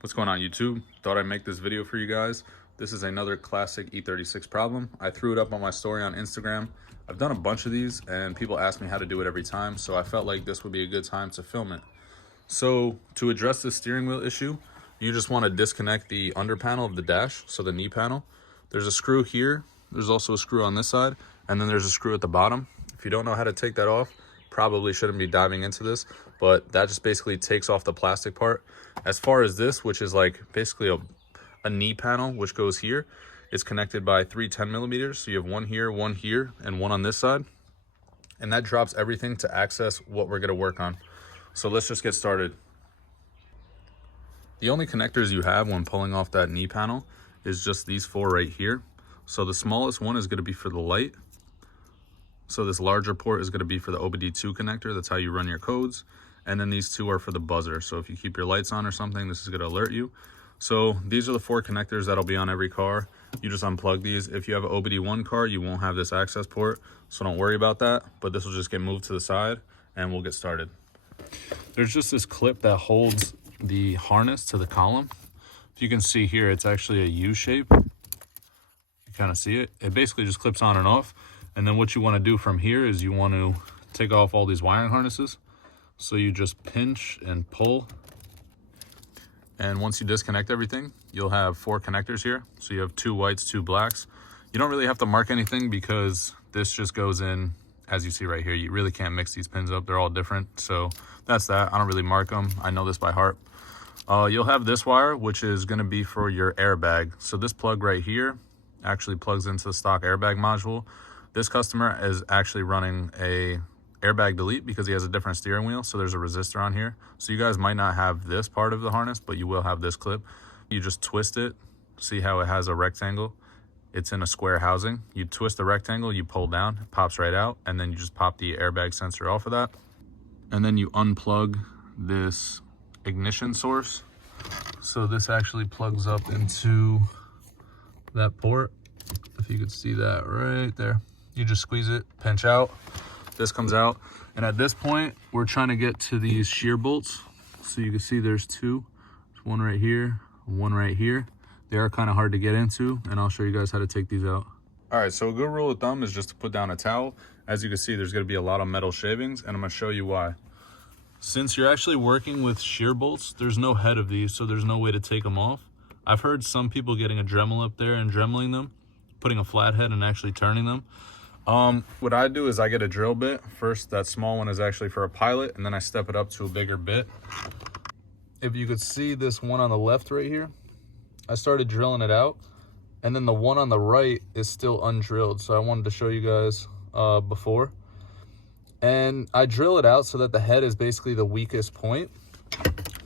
What's going on, YouTube? Thought I'd make this video for you guys. This is another classic E36 problem. I threw it up on my story on Instagram. I've done a bunch of these and people ask me how to do it every time, so I felt like this would be a good time to film it. So to address this steering wheel issue, you just want to disconnect the under panel of the dash, so the knee panel. There's a screw here, there's also a screw on this side, and then there's a screw at the bottom. If you don't know how to take that off, probably shouldn't be diving into this, but that just basically takes off the plastic part. As far as this, which is like basically a knee panel, which goes here, it's connected by 3 10mm. So you have one here, and one on this side. And that drops everything to access what we're gonna work on. So let's just get started. The only connectors you have when pulling off that knee panel is just these 4 right here. So the smallest one is gonna be for the light. So this larger port is gonna be for the OBD2 connector. That's how you run your codes. And then these 2 are for the buzzer. So if you keep your lights on or something, this is gonna alert you. So these are the 4 connectors that'll be on every car. You just unplug these. If you have an OBD1 car, you won't have this access port, so don't worry about that. But this will just get moved to the side and we'll get started. There's just this clip that holds the harness to the column. If you can see here, it's actually a U shape. You kind of see it. It basically just clips on and off. And then what you want to do from here is you want to take off all these wiring harnesses. So you just pinch and pull. And once you disconnect everything, you'll have 4 connectors here. So you have 2 whites, 2 blacks. You don't really have to mark anything because this just goes in, as you see right here. You really can't mix these pins up. They're all different. So that's that. I don't really mark them. I know this by heart. You'll have this wire, which is going to be for your airbag. So this plug right here actually plugs into the stock airbag module. This customer is actually running a airbag delete because he has a different steering wheel, so there's a resistor on here. So you guys might not have this part of the harness, but you will have this clip. You just twist it. See how it has a rectangle? It's in a square housing. You twist the rectangle, you pull down, it pops right out, and then you just pop the airbag sensor off of that. And then you unplug this ignition source. So this actually plugs up into that port. If you could see that right there. You just squeeze it, pinch out. This comes out, and at this point we're trying to get to these shear bolts. So you can see there's 2. There's one right here, one right here. They are kind of hard to get into, and I'll show you guys how to take these out. All right, so a good rule of thumb is just to put down a towel. As you can see, there's going to be a lot of metal shavings, and I'm going to show you why. Since you're actually working with shear bolts, there's no head of these, so there's no way to take them off. I've heard some people getting a Dremel up there and dremeling them, putting a flat head and actually turning them. What I do is I get a drill bit. First, that small one is actually for a pilot, and then I step it up to a bigger bit. If you could see this one on the left right here, I started drilling it out, and then the one on the right is still undrilled. So I wanted to show you guys before. And I drill it out so that the head is basically the weakest point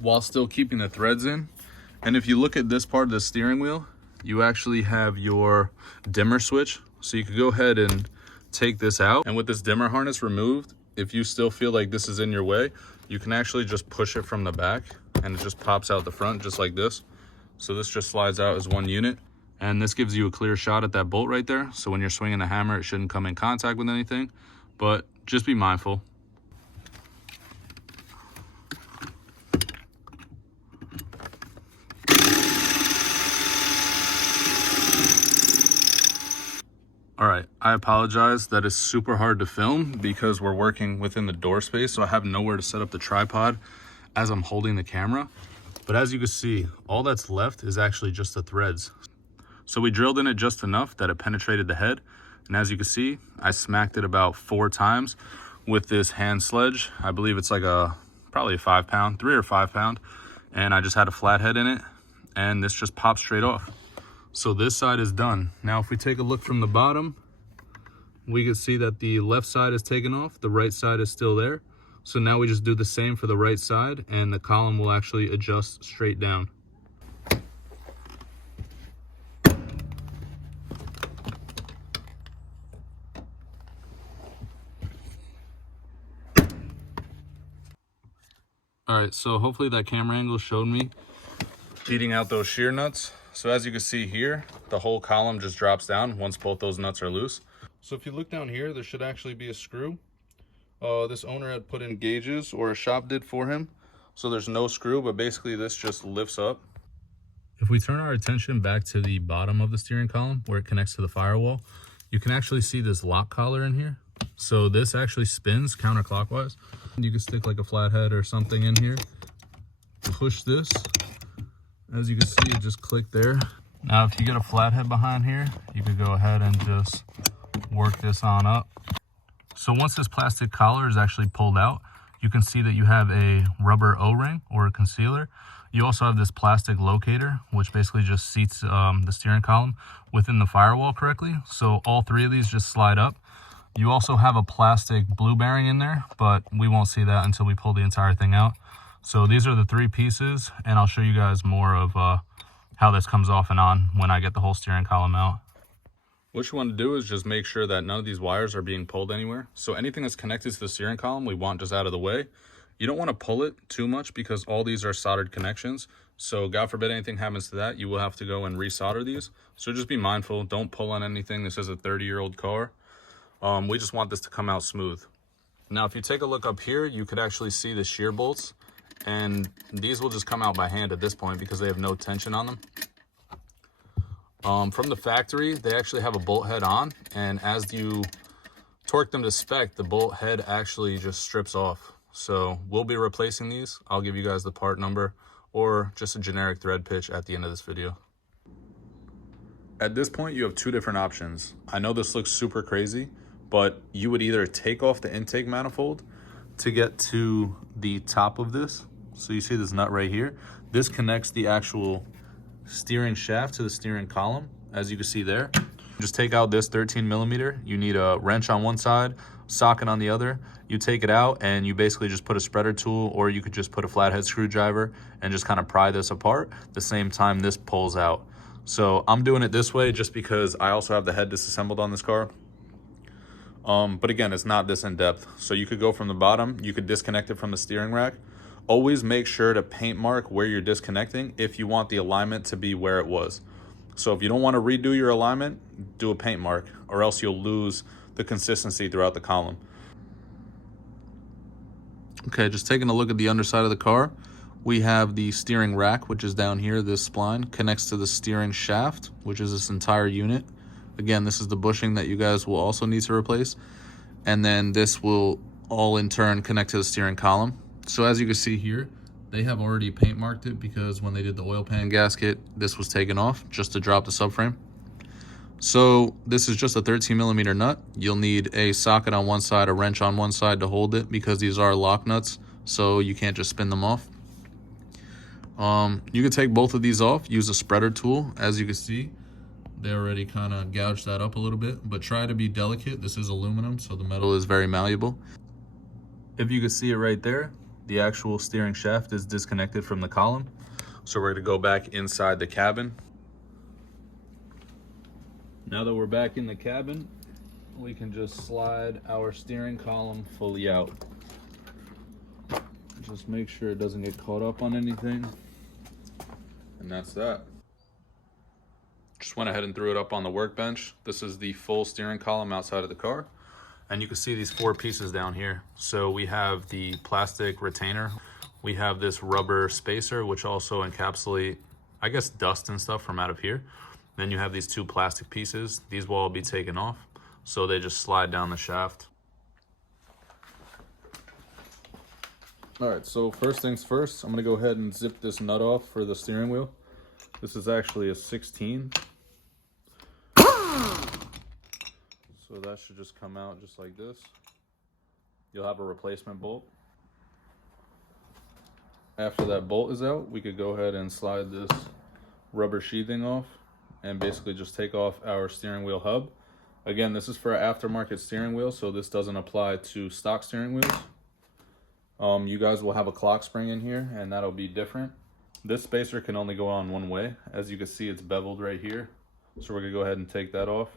while still keeping the threads in. And if you look at this part of the steering wheel, you actually have your dimmer switch. So you could go ahead and take this out, and with this dimmer harness removed, if you still feel like this is in your way, you can actually just push it from the back and it just pops out the front just like this. So this just slides out as one unit, and this gives you a clear shot at that bolt right there. So when you're swinging the hammer, it shouldn't come in contact with anything, but just be mindful. All right, I apologize. That is super hard to film because we're working within the door space, so I have nowhere to set up the tripod as I'm holding the camera. But as you can see, all that's left is actually just the threads. So we drilled in it just enough that it penetrated the head. And as you can see, I smacked it about 4 times with this hand sledge. I believe it's like probably a 5 pound, 3 or 5 pound. And I just had a flathead in it, and this just pops straight off. So this side is done. Now, if we take a look from the bottom, we can see that the left side is taken off, the right side is still there. So now we just do the same for the right side, and the column will actually adjust straight down. All right, so hopefully that camera angle showed me beating out those shear nuts. So as you can see here, the whole column just drops down once both those nuts are loose. So if you look down here, there should actually be a screw. This owner had put in gauges, or a shop did for him. So there's no screw, but basically this just lifts up If we turn our attention back to the bottom of the steering column where it connects to the firewall, you can actually see this lock collar in here. So this actually spins counterclockwise. You can stick like a flathead or something in here. Push this. As you can see, it just clicked there. Now, if you get a flathead behind here, you could go ahead and just work this on up. So once this plastic collar is actually pulled out, you can see that you have a rubber O-ring or a concealer. You also have this plastic locator, which basically just seats the steering column within the firewall correctly. So all three of these just slide up. You also have a plastic blue bearing in there, but we won't see that until we pull the entire thing out. So these are the three pieces, and I'll show you guys more of how this comes off and on when I get the whole steering column out. What you want to do is just make sure that none of these wires are being pulled anywhere. So anything that's connected to the steering column, we want just out of the way. You don't want to pull it too much because all these are soldered connections. So God forbid anything happens to that, you will have to go and resolder these. So just be mindful, don't pull on anything. This is a 30-year-old car. We just want this to come out smooth. Now, if you take a look up here, you could actually see the shear bolts, and these will just come out by hand at this point because they have no tension on them. From the factory, they actually have a bolt head on, and as you torque them to spec, the bolt head actually just strips off. So we'll be replacing these. I'll give you guys the part number or just a generic thread pitch at the end of this video. At this point, you have two different options. I know this looks super crazy, but you would either take off the intake manifold to get to the top of this. So you see this nut right here. This connects the actual steering shaft to the steering column, as you can see there. Just take out this 13 millimeter. You need a wrench on one side, socket on the other. You take it out and you basically just put a spreader tool, or you could just put a flathead screwdriver and just kind of pry this apart. The same time this pulls out. So I'm doing it this way just because I also have the head disassembled on this car. But again, it's not this in depth. So you could go from the bottom, you could disconnect it from the steering rack. Always make sure to paint mark where you're disconnecting if you want the alignment to be where it was. So if you don't want to redo your alignment, do a paint mark, or else you'll lose the consistency throughout the column. Okay, just taking a look at the underside of the car. We have the steering rack, which is down here. This spline connects to the steering shaft, which is this entire unit. Again, this is the bushing that you guys will also need to replace. And then this will all in turn connect to the steering column. So as you can see here, they have already paint marked it because when they did the oil pan gasket, this was taken off just to drop the subframe. So this is just a 13 millimeter nut. You'll need a socket on one side, a wrench on one side to hold it because these are lock nuts, so you can't just spin them off. You can take both of these off, use a spreader tool. As you can see, they already kind of gouged that up a little bit, but try to be delicate. This is aluminum, so the metal is very malleable. If you can see it right there, the actual steering shaft is disconnected from the column. So we're gonna go back inside the cabin. Now that we're back in the cabin, we can just slide our steering column fully out. Just make sure it doesn't get caught up on anything. And that's that. Just went ahead and threw it up on the workbench. This is the full steering column outside of the car. And you can see these four pieces down here. So we have the plastic retainer. We have this rubber spacer, which also encapsulate, I guess, dust and stuff from out of here. Then you have these two plastic pieces. These will all be taken off. So they just slide down the shaft. All right, so first things first, I'm gonna go ahead and zip this nut off for the steering wheel. This is actually a 16. So that should just come out just like this. You'll have a replacement bolt. After that bolt is out, we could go ahead and slide this rubber sheathing off and basically just take off our steering wheel hub. Again, this is for an aftermarket steering wheel, so this doesn't apply to stock steering wheels. You guys will have a clock spring in here, and that'll be different. This spacer can only go on one way. As you can see, it's beveled right here. So we're gonna go ahead and take that off.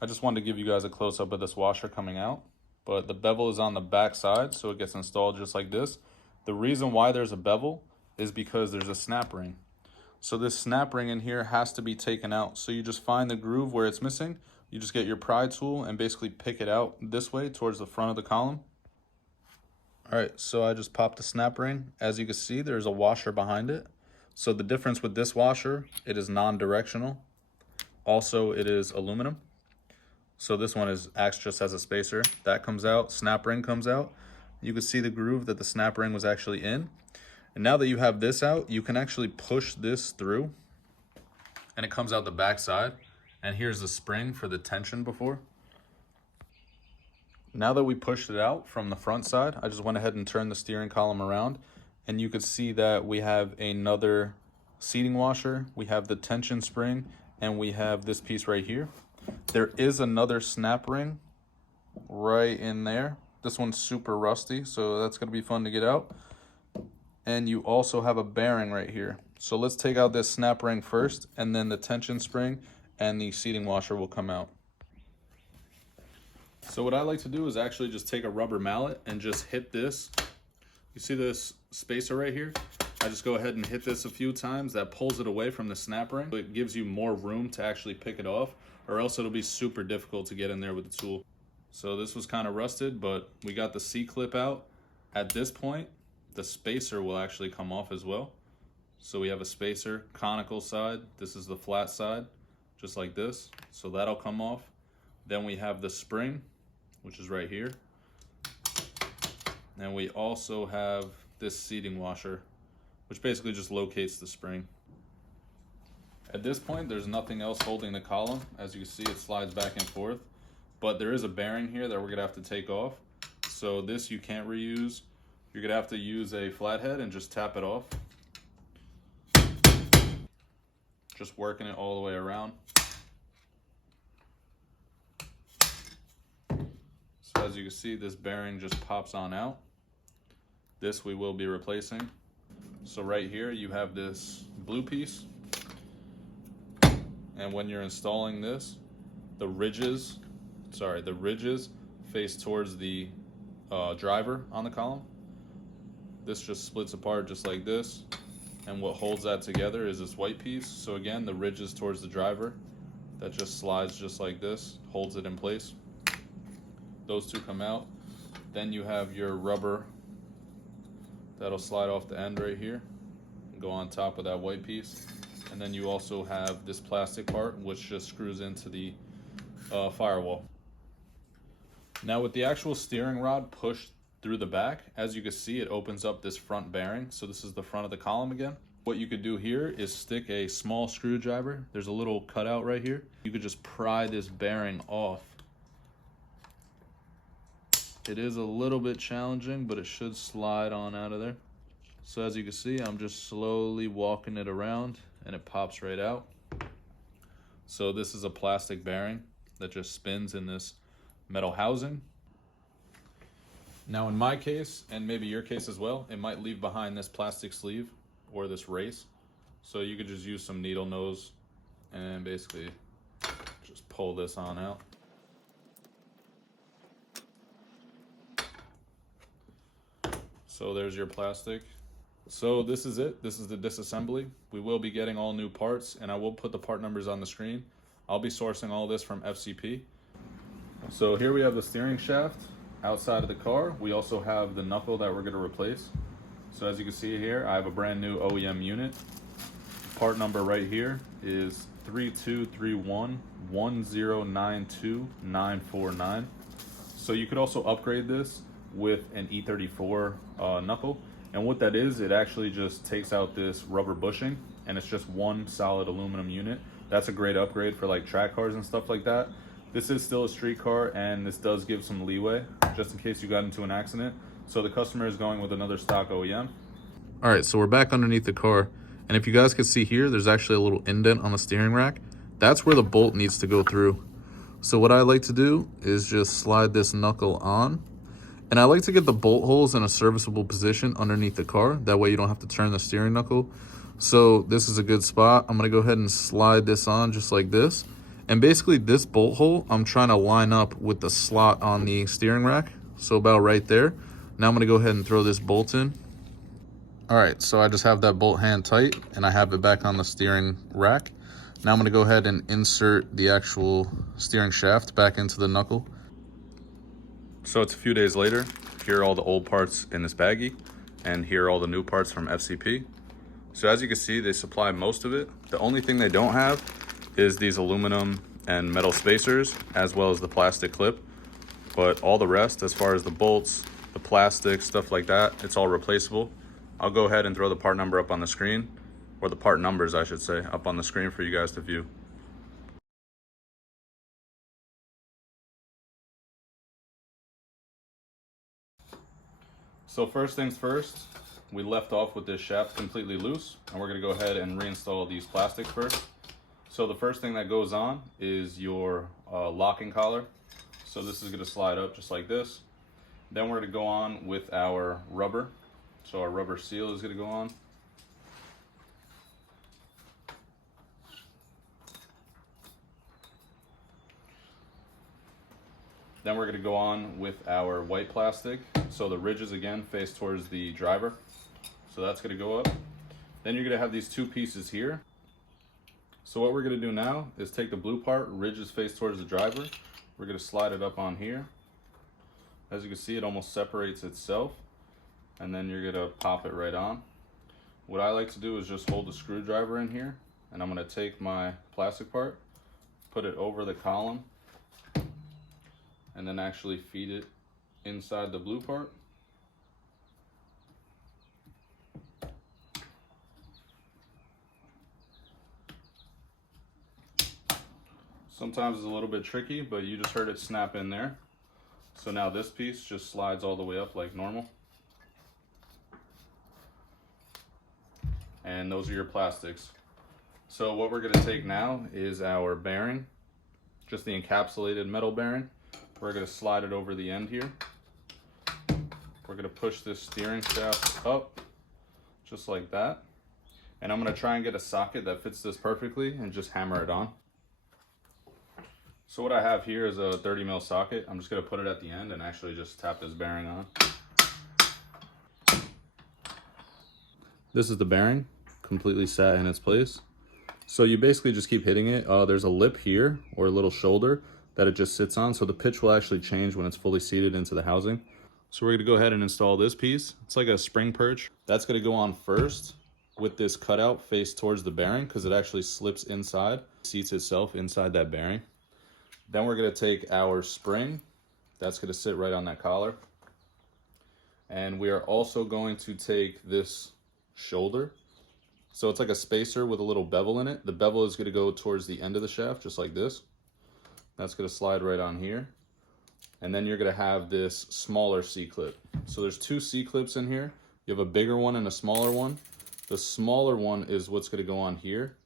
I just wanted to give you guys a close-up of this washer coming out, but the bevel is on the back side, so it gets installed just like this. The reason why there's a bevel is because there's a snap ring. So this snap ring in here has to be taken out. So you just find the groove where it's missing. You just get your pry tool and basically pick it out this way towards the front of the column. All right, so I just popped the snap ring. As you can see, there's a washer behind it. So the difference with this washer, it is non-directional. Also, it is aluminum. So this one acts just as a spacer. That comes out, snap ring comes out. You can see the groove that the snap ring was actually in. And now that you have this out, you can actually push this through and it comes out the back side. And here's the spring for the tension before. Now that we pushed it out from the front side, I just went ahead and turned the steering column around, and you could see that we have another seating washer, we have the tension spring, and we have this piece right here. There is another snap ring right in there. This one's super rusty, so that's gonna be fun to get out. And you also have a bearing right here. So let's take out this snap ring first, and then the tension spring and the seating washer will come out. So what I like to do is actually just take a rubber mallet and just hit this. You see this spacer right here? I just go ahead and hit this a few times. That pulls it away from the snap ring. It gives you more room to actually pick it off, or else it'll be super difficult to get in there with the tool. So this was kind of rusted, but we got the C-clip out. At this point, the spacer will actually come off as well. So we have a spacer, conical side. This is the flat side, just like this. So that'll come off. Then we have the spring, which is right here. And we also have this seating washer, which basically just locates the spring. At this point, there's nothing else holding the column. As you can see, it slides back and forth. But there is a bearing here that we're gonna have to take off. So this you can't reuse. You're gonna have to use a flathead and just tap it off. Just working it all the way around. So as you can see, this bearing just pops on out. This we will be replacing. So right here you have this blue piece. And when you're installing this, the ridges face towards the driver on the column. This just splits apart just like this. And what holds that together is this white piece. So again, the ridge is towards the driver. That just slides just like this, holds it in place. Those two come out. Then you have your rubber that'll slide off the end right here and go on top of that white piece. And then you also have this plastic part, which just screws into the firewall. Now with the actual steering rod pushed through the back, as you can see, it opens up this front bearing. So this is the front of the column again. What you could do here is stick a small screwdriver. There's a little cutout right here. You could just pry this bearing off. It is a little bit challenging, but it should slide on out of there. So as you can see, I'm just slowly walking it around and it pops right out. So this is a plastic bearing that just spins in this metal housing. Now in my case, and maybe your case as well, it might leave behind this plastic sleeve or this race. So you could just use some needle nose and basically just pull this on out. So there's your plastic. So this is it. This is the disassembly. We will be getting all new parts, and I will put the part numbers on the screen. I'll be sourcing all this from FCP. So here we have the steering shaft outside of the car. We also have the knuckle that we're going to replace. So as you can see here, I have a brand new OEM unit. Part number right here is 323110929949. So you could also upgrade this with an E34 knuckle. And what that is, it actually just takes out this rubber bushing and it's just one solid aluminum unit. That's a great upgrade for like track cars and stuff like that. This is still a street car and this does give some leeway just in case you got into an accident. So the customer is going with another stock OEM. All right, so we're back underneath the car. And if you guys can see here, there's actually a little indent on the steering rack. That's where the bolt needs to go through. So what I like to do is just slide this knuckle on. And I like to get the bolt holes in a serviceable position underneath the car. That way you don't have to turn the steering knuckle. So this is a good spot. I'm gonna go ahead and slide this on just like this. And basically this bolt hole, I'm trying to line up with the slot on the steering rack. So about right there. Now I'm gonna go ahead and throw this bolt in. All right, so I just have that bolt hand tight and I have it back on the steering rack. Now I'm gonna go ahead and insert the actual steering shaft back into the knuckle. So it's a few days later. Here are all the old parts in this baggie, and here are all the new parts from FCP. So as you can see, they supply most of it. The only thing they don't have is these aluminum and metal spacers, as well as the plastic clip. But all the rest, as far as the bolts, the plastic, stuff like that, it's all replaceable. I'll go ahead and throw the part number up on the screen, or the part numbers, I should say, up on the screen for you guys to view. So first things first, we left off with this shaft completely loose, and we're gonna go ahead and reinstall these plastics first. So the first thing that goes on is your locking collar. So this is gonna slide up just like this. Then we're gonna go on with our rubber. So our rubber seal is gonna go on. Then we're gonna go on with our white plastic. So the ridges again face towards the driver. So that's gonna go up. Then you're gonna have these two pieces here. So what we're gonna do now is take the blue part, ridges face towards the driver. We're gonna slide it up on here. As you can see, it almost separates itself. And then you're gonna pop it right on. What I like to do is just hold the screwdriver in here, and I'm gonna take my plastic part, put it over the column, and then actually feed it inside the blue part. Sometimes it's a little bit tricky, but you just heard it snap in there. So now this piece just slides all the way up like normal. And those are your plastics. So what we're gonna take now is our bearing, just the encapsulated metal bearing. We're gonna slide it over the end here. We're gonna push this steering shaft up, just like that. And I'm gonna try and get a socket that fits this perfectly and just hammer it on. So what I have here is a 30 mil socket. I'm just gonna put it at the end and actually just tap this bearing on. This is the bearing, completely set in its place. So you basically just keep hitting it. There's a lip here, or a little shoulder, that it just sits on. So the pitch will actually change when it's fully seated into the housing. So we're gonna go ahead and install this piece. It's like a spring perch. That's gonna go on first with this cutout face towards the bearing, because it actually slips inside, seats itself inside that bearing. Then we're gonna take our spring. That's gonna sit right on that collar. And we are also going to take this shoulder. So it's like a spacer with a little bevel in it. The bevel is gonna go towards the end of the shaft, just like this. That's gonna slide right on here. And then you're gonna have this smaller C-clip. So there's two C-clips in here. You have a bigger one and a smaller one. The smaller one is what's gonna go on here.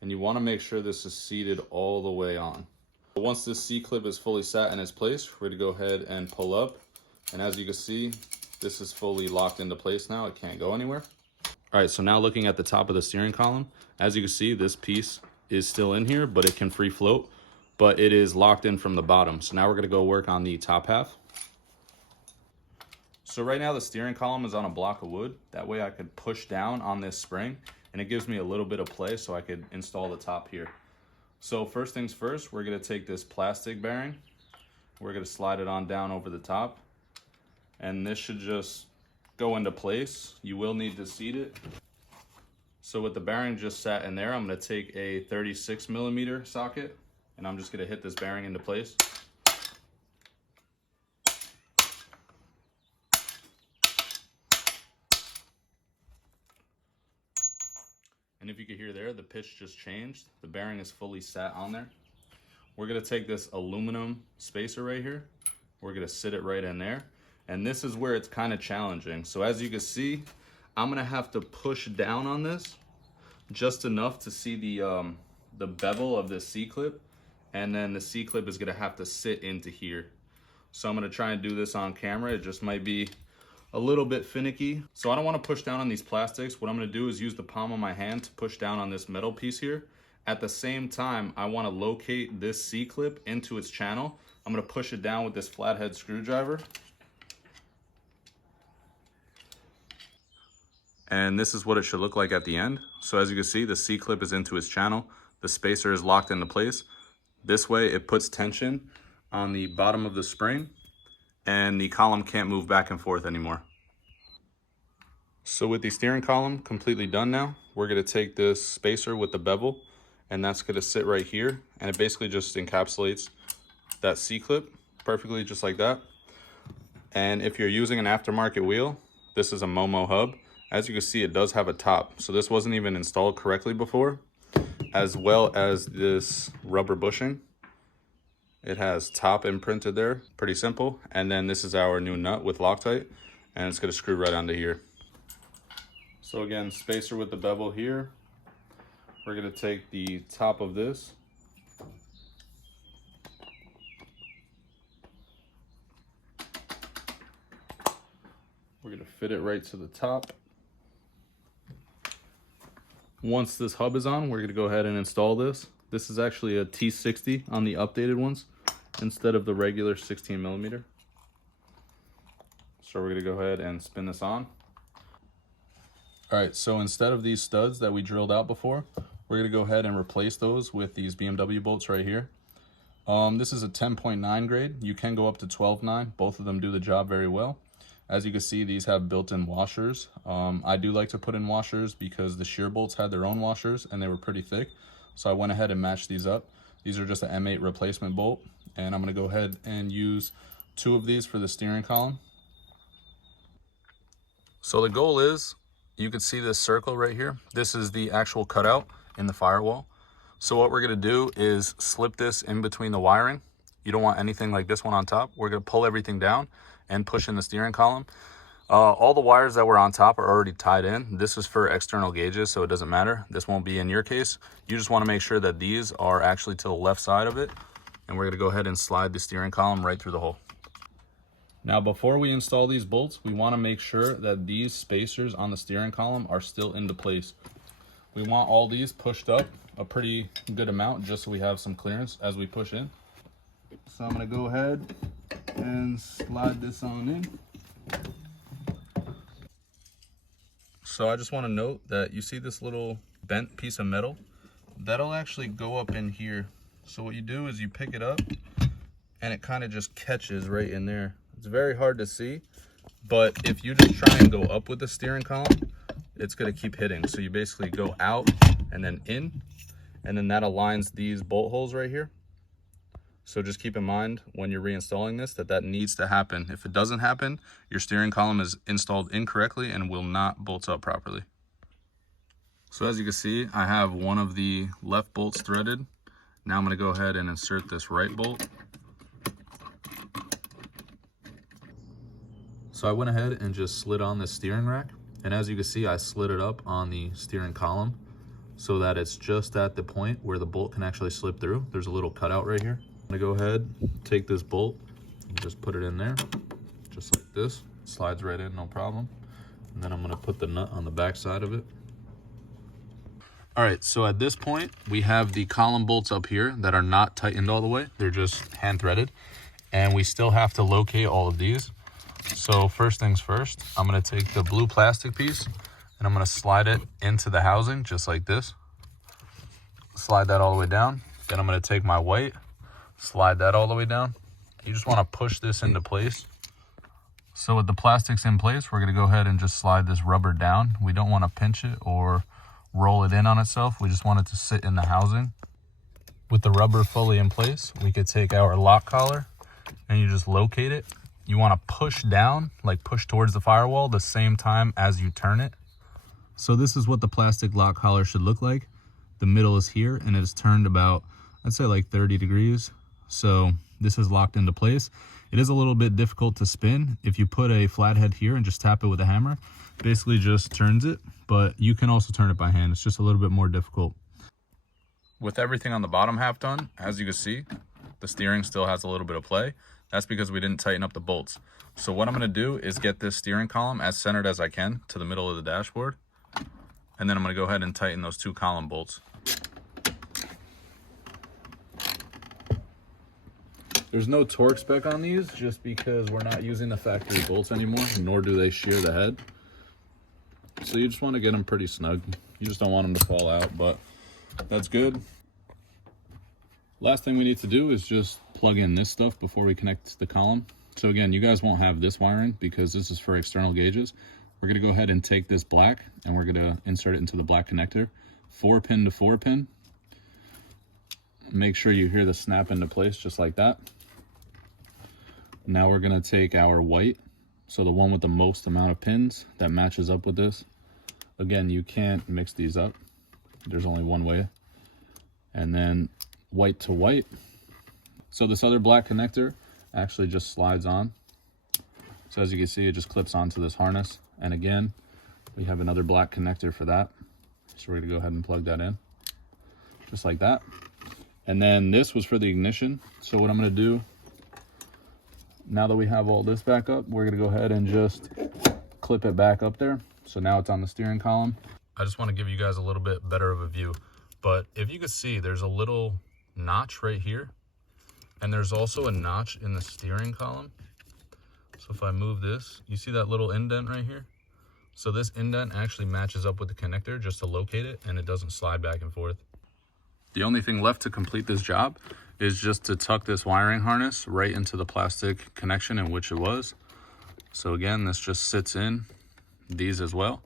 And you wanna make sure this is seated all the way on. Once this C-clip is fully sat in its place, we're gonna go ahead and pull up. And as you can see, this is fully locked into place now. It can't go anywhere. All right, so now looking at the top of the steering column, as you can see, this piece is still in here, but it can free float, but it is locked in from the bottom. So now we're gonna go work on the top half. So right now the steering column is on a block of wood. That way I could push down on this spring and it gives me a little bit of play so I could install the top here. So first things first, we're gonna take this plastic bearing. We're gonna slide it on down over the top. And this should just go into place. You will need to seat it. So with the bearing just sat in there, I'm gonna take a 36 millimeter socket and I'm just gonna hit this bearing into place. And if you could hear there, the pitch just changed. The bearing is fully sat on there. We're gonna take this aluminum spacer right here. We're gonna sit it right in there. And this is where it's kind of challenging. So as you can see, I'm gonna have to push down on this just enough to see the bevel of this C-clip. And then the C-clip is gonna have to sit into here. So I'm gonna try and do this on camera. It just might be a little bit finicky. So I don't wanna push down on these plastics. What I'm gonna do is use the palm of my hand to push down on this metal piece here. At the same time, I wanna locate this C-clip into its channel. I'm gonna push it down with this flathead screwdriver. And this is what it should look like at the end. So as you can see, the C-clip is into its channel. The spacer is locked into place. This way it puts tension on the bottom of the spring and the column can't move back and forth anymore. So with the steering column completely done now, we're going to take this spacer with the bevel, and that's going to sit right here, and it basically just encapsulates that C-clip perfectly, just like that. And if you're using an aftermarket wheel, this is a Momo hub. As you can see, it does have a top, so this wasn't even installed correctly before, as well as this rubber bushing. It has top imprinted there, pretty simple. And then this is our new nut with Loctite, and it's going to screw right onto here. So again, spacer with the bevel here. We're going to take the top of this, we're going to fit it right to the top. Once this hub is on, we're going to go ahead and install this. This is actually a T60 on the updated ones instead of the regular 16 millimeter. So we're going to go ahead and spin this on. All right, so instead of these studs that we drilled out before, we're going to go ahead and replace those with these BMW bolts right here. This is a 10.9 grade. You can go up to 12.9. Both of them do the job very well. As you can see, these have built-in washers. I do like to put in washers because the shear bolts had their own washers and they were pretty thick. So I went ahead and matched these up. These are just an M8 replacement bolt. And I'm going to go ahead and use 2 of these for the steering column. So the goal is, you can see this circle right here. This is the actual cutout in the firewall. So what we're going to do is slip this in between the wiring. You don't want anything like this one on top. We're going to pull everything down and push in the steering column. All the wires that were on top are already tied in. This is for external gauges, so it doesn't matter. This won't be in your case. You just want to make sure that these are actually to the left side of it. And we're going to go ahead and slide the steering column right through the hole. Now, before we install these bolts, we want to make sure that these spacers on the steering column are still into place. We want all these pushed up a pretty good amount just so we have some clearance as we push in. So I'm going to go ahead and slide this on in. So I just want to note that you see this little bent piece of metal? That'll actually go up in here. So what you do is you pick it up and it kind of just catches right in there. It's very hard to see, but if you just try and go up with the steering column, it's going to keep hitting. So you basically go out and then in, and then that aligns these bolt holes right here. So just keep in mind when you're reinstalling this that needs to happen. If it doesn't happen, your steering column is installed incorrectly and will not bolt up properly. So as you can see, I have one of the left bolts threaded. Now I'm going to go ahead and insert this right bolt. So I went ahead and just slid on the steering rack. And as you can see, I slid it up on the steering column so that it's just at the point where the bolt can actually slip through. There's a little cutout right here. I'm gonna go ahead, take this bolt and just put it in there, just like this. Slides right in, no problem. And then I'm gonna put the nut on the back side of it. All right, so at this point, we have the column bolts up here that are not tightened all the way. They're just hand threaded. And we still have to locate all of these. So first things first, I'm going to take the blue plastic piece and I'm going to slide it into the housing just like this. Slide that all the way down. Then I'm going to take my white, slide that all the way down. You just want to push this into place. So with the plastics in place, we're going to go ahead and just slide this rubber down. We don't want to pinch it or roll it in on itself. We just want it to sit in the housing. With the rubber fully in place, we could take our lock collar and you just locate it. You want to push down, like push towards the firewall the same time as you turn it. So this is what the plastic lock collar should look like. The middle is here and it is turned about, I'd say like 30 degrees. So this is locked into place. It is a little bit difficult to spin. If you put a flathead here and just tap it with a hammer, basically just turns it, but you can also turn it by hand. It's just a little bit more difficult. With everything on the bottom half done, as you can see, the steering still has a little bit of play. That's because we didn't tighten up the bolts. So what I'm going to do is get this steering column as centered as I can to the middle of the dashboard. And then I'm going to go ahead and tighten those 2 column bolts. There's no torque spec on these just because we're not using the factory bolts anymore, nor do they shear the head. So you just want to get them pretty snug. You just don't want them to fall out, but that's good. Last thing we need to do is just plug in this stuff before we connect the column. So again, you guys won't have this wiring because this is for external gauges. We're gonna go ahead and take this black and we're gonna insert it into the black connector, 4-pin to 4-pin. Make sure you hear the snap into place just like that. Now we're gonna take our white, so the one with the most amount of pins that matches up with this. Again, you can't mix these up. There's only one way. And then white to white. So this other black connector actually just slides on. So as you can see, it just clips onto this harness. And again, we have another black connector for that. So we're gonna go ahead and plug that in, just like that. And then this was for the ignition. So what I'm gonna do, now that we have all this back up, we're gonna go ahead and just clip it back up there. So now it's on the steering column. I just wanna give you guys a little bit better of a view. But if you could see, there's a little notch right here. And there's also a notch in the steering column. So if I move this, you see that little indent right here? So this indent actually matches up with the connector just to locate it, and it doesn't slide back and forth. The only thing left to complete this job is just to tuck this wiring harness right into the plastic connection in which it was. So again, this just sits in these as well.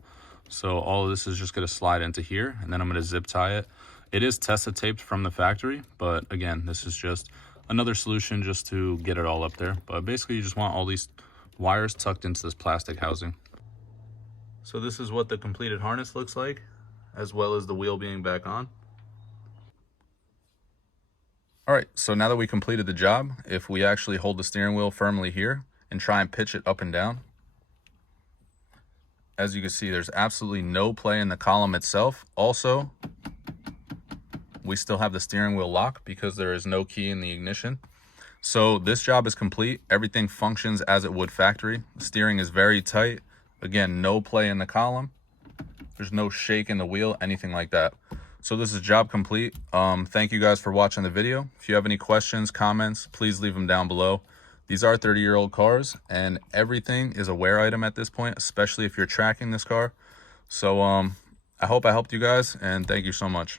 So all of this is just gonna slide into here, and then I'm gonna zip tie it. It is Tessa taped from the factory, but again, this is just another solution just to get it all up there. But basically you just want all these wires tucked into this plastic housing. So this is what the completed harness looks like, as well as the wheel being back on. All right, so now that we completed the job, if we actually hold the steering wheel firmly here and try and pitch it up and down, as you can see, there's absolutely no play in the column itself. Also, we still have the steering wheel lock because there is no key in the ignition. So this job is complete. Everything functions as it would factory. The steering is very tight. Again, no play in the column. There's no shake in the wheel, anything like that. So this is job complete. Thank you guys for watching the video. If you have any questions, comments, please leave them down below. These are 30-year-old cars, and everything is a wear item at this point, especially if you're tracking this car. So I hope I helped you guys, and thank you so much.